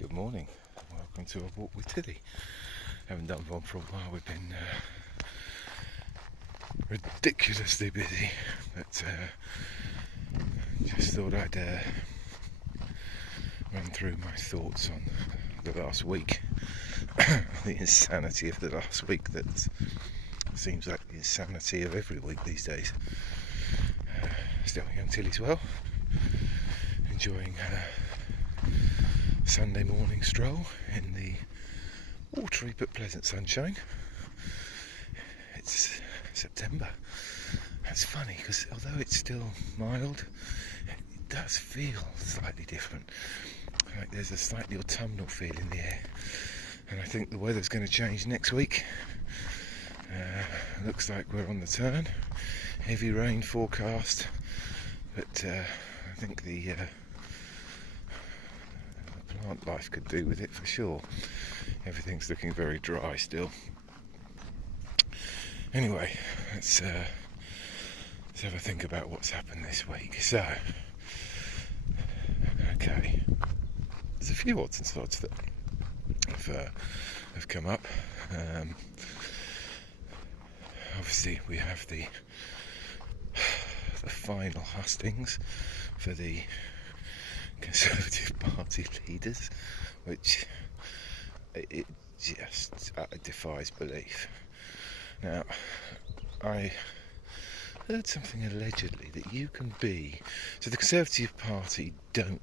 Good morning. Welcome to A Walk with Tilly. Haven't done one for a while. We've been ridiculously busy, but just thought I'd run through my thoughts on the last week. The insanity of the last week that seems like the insanity of every week these days. Still young Tilly's well, enjoying Sunday morning stroll in the watery but pleasant sunshine. It's September. That's funny because although it's still mild, it does feel slightly different. Like there's a slightly autumnal feel in the air, and I think the weather's going to change next week. Looks like we're on the turn. Heavy rain forecast, but I think the plant life could do with it for sure. Everything's looking very dry still. Anyway, let's have a think about what's happened this week. So, okay, there's a few odds and sods that have come up. Obviously, we have the final hustings for the Conservative Party leaders, which it just defies belief. Now, I heard something allegedly that you can be... So the Conservative Party don't...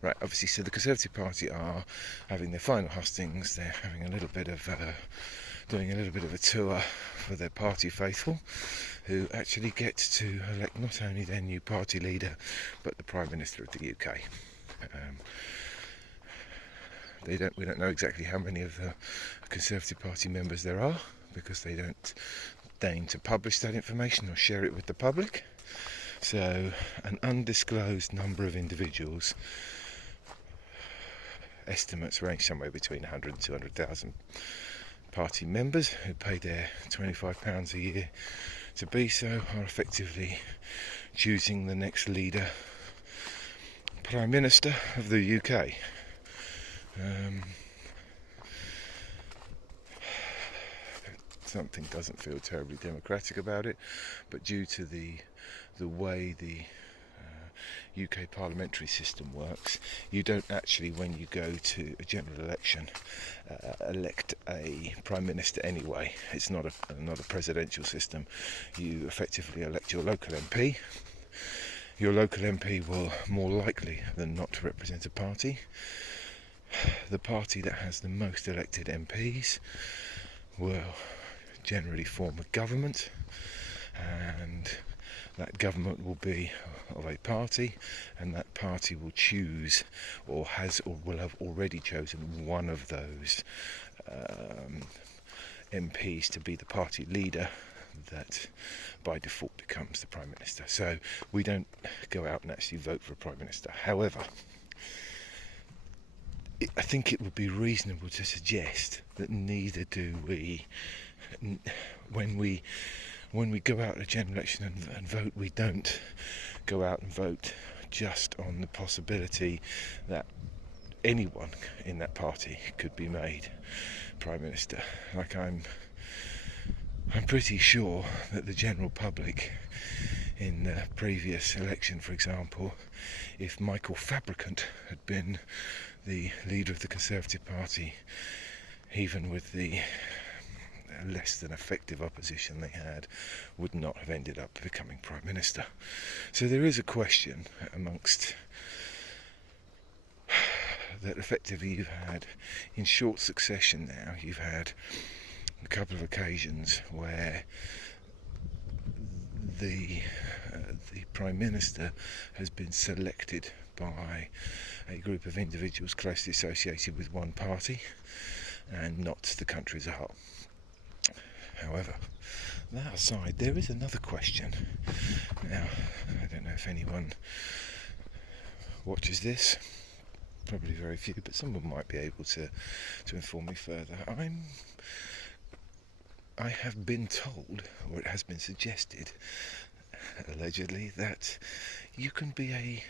right, obviously, so the Conservative Party are having their final hustings. They're having a little bit of... doing a little bit of a tour for their party faithful, who actually get to elect not only their new party leader, but the Prime Minister of the UK. We don't know exactly how many of the Conservative Party members there are, because they don't deign to publish that information or share it with the public. So an undisclosed number of individuals, estimates range somewhere between 100 and 200,000 party members who pay their £25 a year to be so, are effectively choosing the next leader, Prime Minister of the UK. Something doesn't feel terribly democratic about it, but due to the way the UK parliamentary system works, you don't actually, when you go to a general election, elect a Prime Minister anyway. It's not a presidential system. You effectively elect your local MP. Your local MP will more likely than not represent a party. The party that has the most elected MPs will generally form a government, and that government will be of a party, and that party will choose, or will have already chosen one of those MPs to be the party leader that by default becomes the Prime Minister. So we don't go out and actually vote for a Prime Minister. However, I think it would be reasonable to suggest that neither do we. When we go out to a general election and vote, we don't go out and vote just on the possibility that anyone in that party could be made Prime Minister. Like I'm pretty sure that the general public in the previous election, for example, if Michael Fabricant had been the leader of the Conservative Party, even with the less than effective opposition they had, would not have ended up becoming Prime Minister. So there is a question amongst that effectively you've had in short succession now. You've had a couple of occasions where the Prime Minister has been selected by a group of individuals closely associated with one party and not the country as a whole. However, that aside, there is another question. Now, I don't know if anyone watches this, probably very few, but someone might be able to inform me further. I have been told, or it has been suggested, allegedly, that you can be a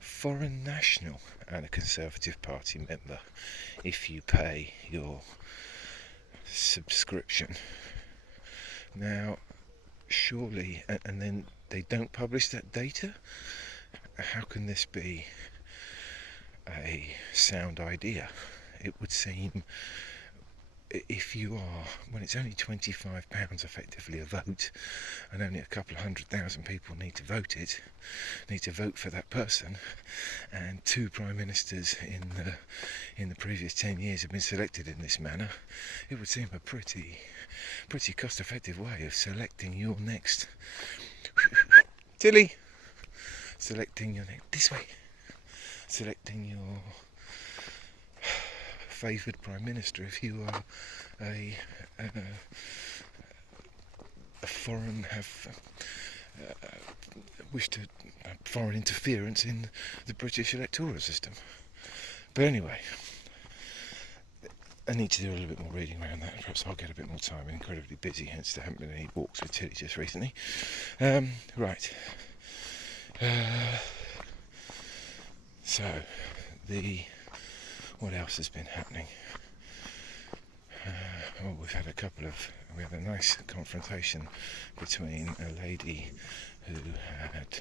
foreign national and a Conservative Party member if you pay your subscription. Now, surely, and then they don't publish that data? How can this be a sound idea? It would seem, if you are, when it's only £25 effectively a vote, and only a couple of 100,000 people need to vote for that person, and 2 prime ministers in the previous 10 years have been selected in this manner, it would seem a pretty cost-effective way of selecting your next Tilly, selecting your next this way, selecting your favoured prime minister if you are a foreign wish to foreign interference in the British electoral system. But anyway, I need to do a little bit more reading around that. Perhaps I'll get a bit more time. I'm incredibly busy, hence there haven't been any walks with Tilly just recently. Right. So, what else has been happening? We've had a nice confrontation between a lady who had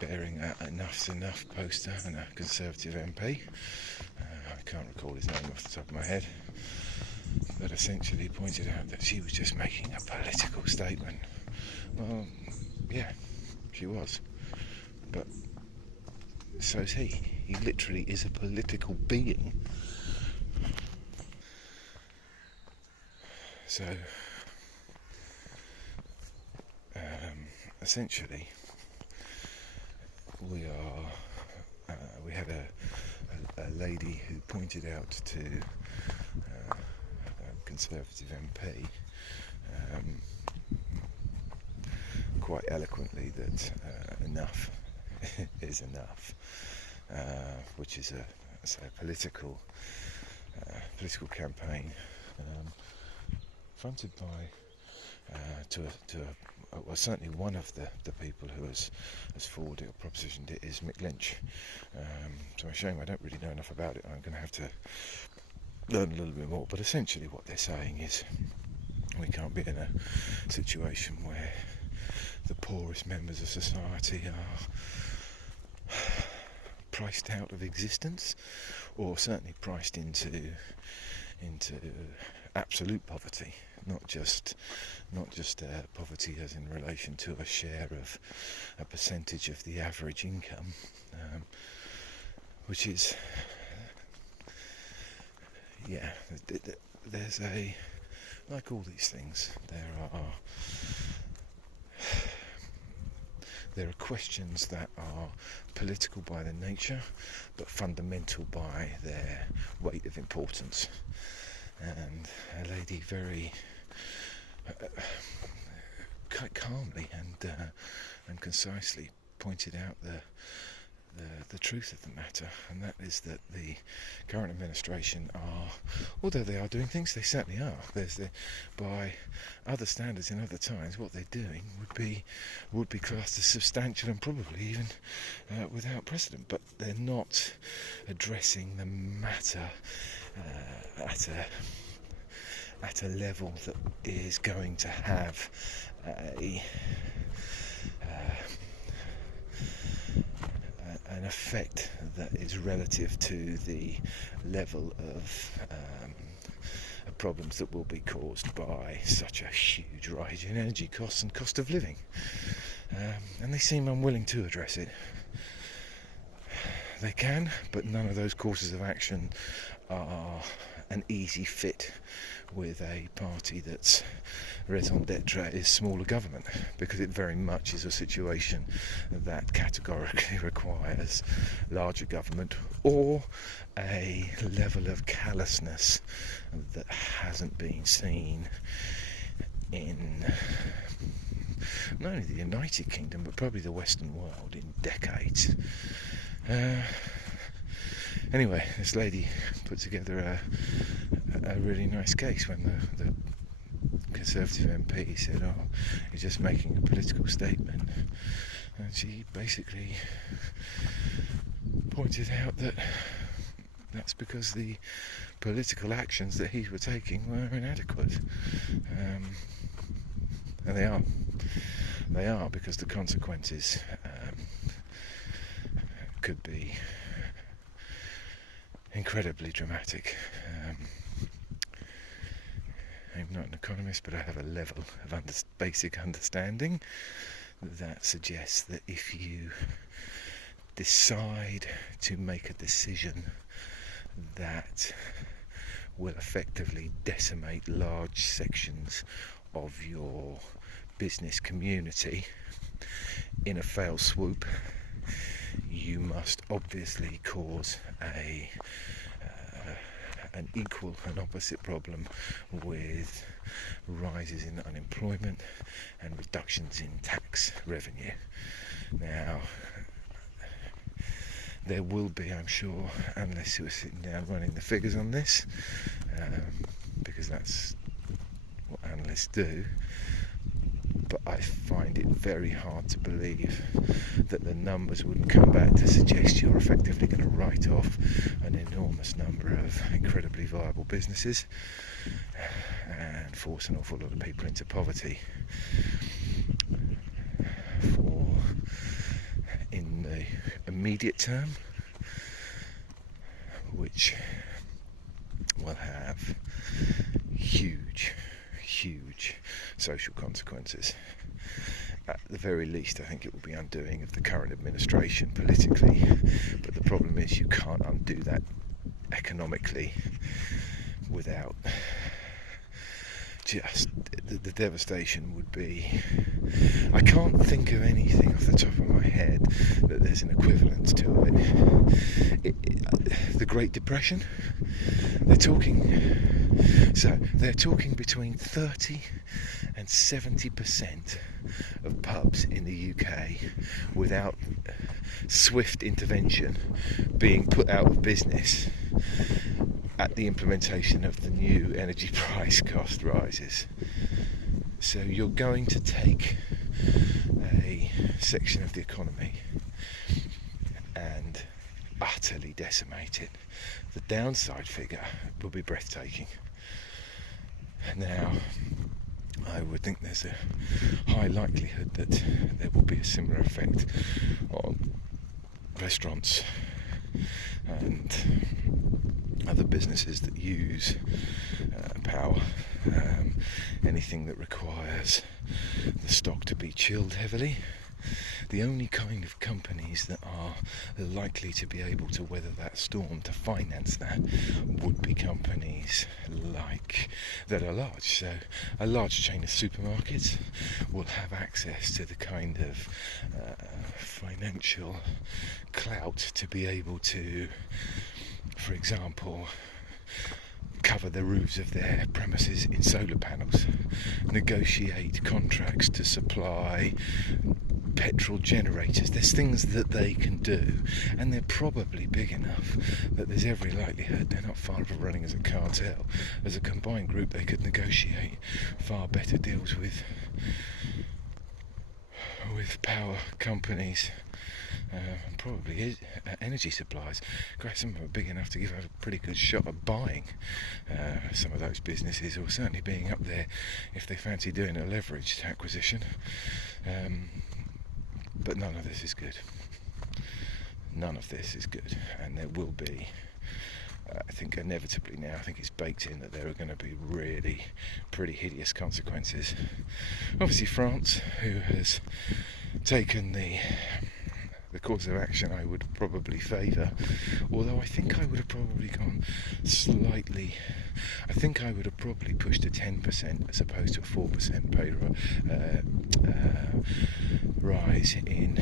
bearing a Enough's Enough poster and a Conservative MP. I can't recall his name off the top of my head, but essentially pointed out that she was just making a political statement. Well, yeah, she was, but so's he. He literally is a political being. So, essentially, we had a lady who pointed out to a Conservative MP quite eloquently that enough is enough, which is a political campaign fronted by well, certainly one of the people who has forwarded or propositioned it is Mick Lynch. So I'm showing I don't really know enough about it. I'm going to have to learn a little bit more. But essentially what they're saying is we can't be in a situation where the poorest members of society are priced out of existence, or certainly priced into absolute poverty, not just poverty as in relation to a share of a percentage of the average income, which is, there's like all these things, there are questions that are political by their nature, but fundamental by their weight of importance. And a lady very quite calmly and concisely pointed out the truth of the matter, and that is that the current administration are, although they are doing things, they certainly are. By other standards in other times, what they're doing would be classed as substantial and probably even without precedent. But they're not addressing the matter at a level that is going to have an effect that is relative to the level of problems that will be caused by such a huge rise in energy costs and cost of living. And they seem unwilling to address it. They can, but none of those courses of action are an easy fit with a party that's raison d'etre is smaller government, because it very much is a situation that categorically requires larger government or a level of callousness that hasn't been seen in not only the United Kingdom but probably the Western world in decades. Anyway, this lady put together a really nice case when the Conservative MP said, "Oh, you're just making a political statement." And she basically pointed out that that's because the political actions that he was taking were inadequate. And they are. They are, because the consequences could be incredibly dramatic. I'm not an economist, but I have a level of basic understanding that suggests that if you decide to make a decision that will effectively decimate large sections of your business community in a fail swoop, you must obviously cause an equal and opposite problem with rises in unemployment and reductions in tax revenue. Now, there will be, I'm sure, analysts who are sitting down running the figures on this, because that's what analysts do. But I find it very hard to believe that the numbers wouldn't come back to suggest you're effectively going to write off an enormous number of incredibly viable businesses and force an awful lot of people into poverty. For in the immediate term, which will have huge social consequences. At the very least, I think it will be undoing of the current administration politically, but the problem is you can't undo that economically without just the devastation would be. I can't think of anything off the top of my head that there's an equivalent to it. The Great Depression, they're talking between 30 and 70% of pubs in the UK, without swift intervention, being put out of business at the implementation of the new energy price cost rises. So you're going to take a section of the economy and utterly decimate it. The downside figure will be breathtaking. Now, I would think there's a high likelihood that there will be a similar effect on restaurants and other businesses that use power, anything that requires the stock to be chilled heavily. The only kind of companies that are likely to be able to weather that storm, to finance that, would be companies like that are large. So a large chain of supermarkets will have access to the kind of financial clout to be able to, for example, cover the roofs of their premises in solar panels, negotiate contracts to supply petrol generators. There's things that they can do, and they're probably big enough that there's every likelihood they're not far from running as a cartel. As a combined group, they could negotiate far better deals with power companies, probably energy suppliers. Some of them are big enough to give us a pretty good shot at buying some of those businesses, or certainly being up there if they fancy doing a leveraged acquisition. But none of this is good. None of this is good, and there will be, I think inevitably now, I think it's baked in that there are going to be really pretty hideous consequences. Obviously France, who has taken the course of action I would probably favour, although I think I would have probably gone slightly, I think I would have probably pushed to 10% as opposed to a 4% pay rise in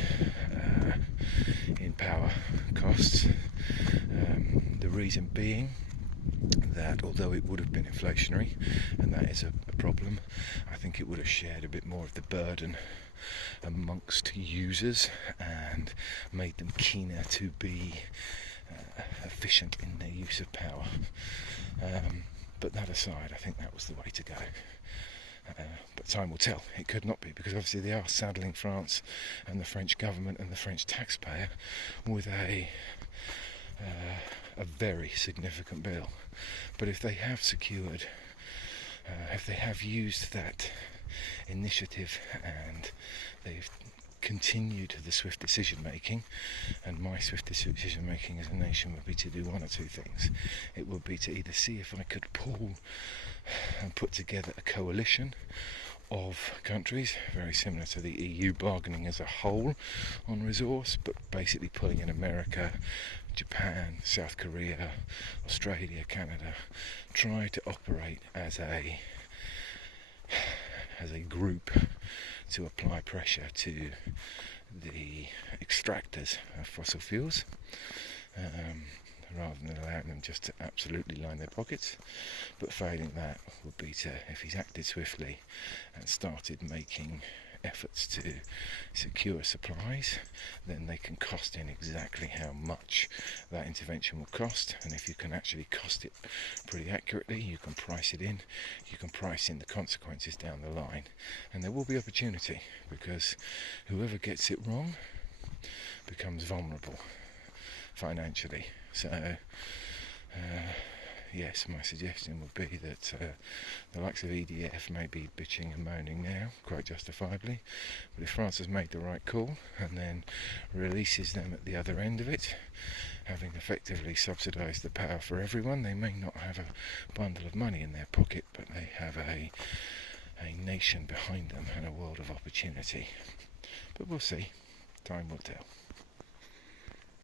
power costs. The reason being that although it would have been inflationary, and that is a problem, I think it would have shared a bit more of the burden amongst users and made them keener to be efficient in their use of power. But that aside, I think that was the way to go. But time will tell. It could not be, because obviously they are saddling France and the French government and the French taxpayer with a very significant bill. But if they have secured, if they have used that initiative and they've continued the swift decision making, and my swift decision making as a nation would be to do one or two things. It would be to either see if I could pull and put together a coalition of countries, very similar to the EU bargaining as a whole on resource, but basically pulling in America, Japan, South Korea, Australia, Canada, try to operate as a group to apply pressure to the extractors of fossil fuels, rather than allowing them just to absolutely line their pockets. But failing that would be to, if he's acted swiftly and started making efforts to secure supplies, then they can cost in exactly how much that intervention will cost. And if you can actually cost it pretty accurately, you can price it in, you can price in the consequences down the line, and there will be opportunity, because whoever gets it wrong becomes vulnerable financially. So yes, my suggestion would be that the likes of EDF may be bitching and moaning now, quite justifiably, but if France has made the right call and then releases them at the other end of it, having effectively subsidised the power for everyone, they may not have a bundle of money in their pocket, but they have a nation behind them and a world of opportunity. But we'll see. Time will tell.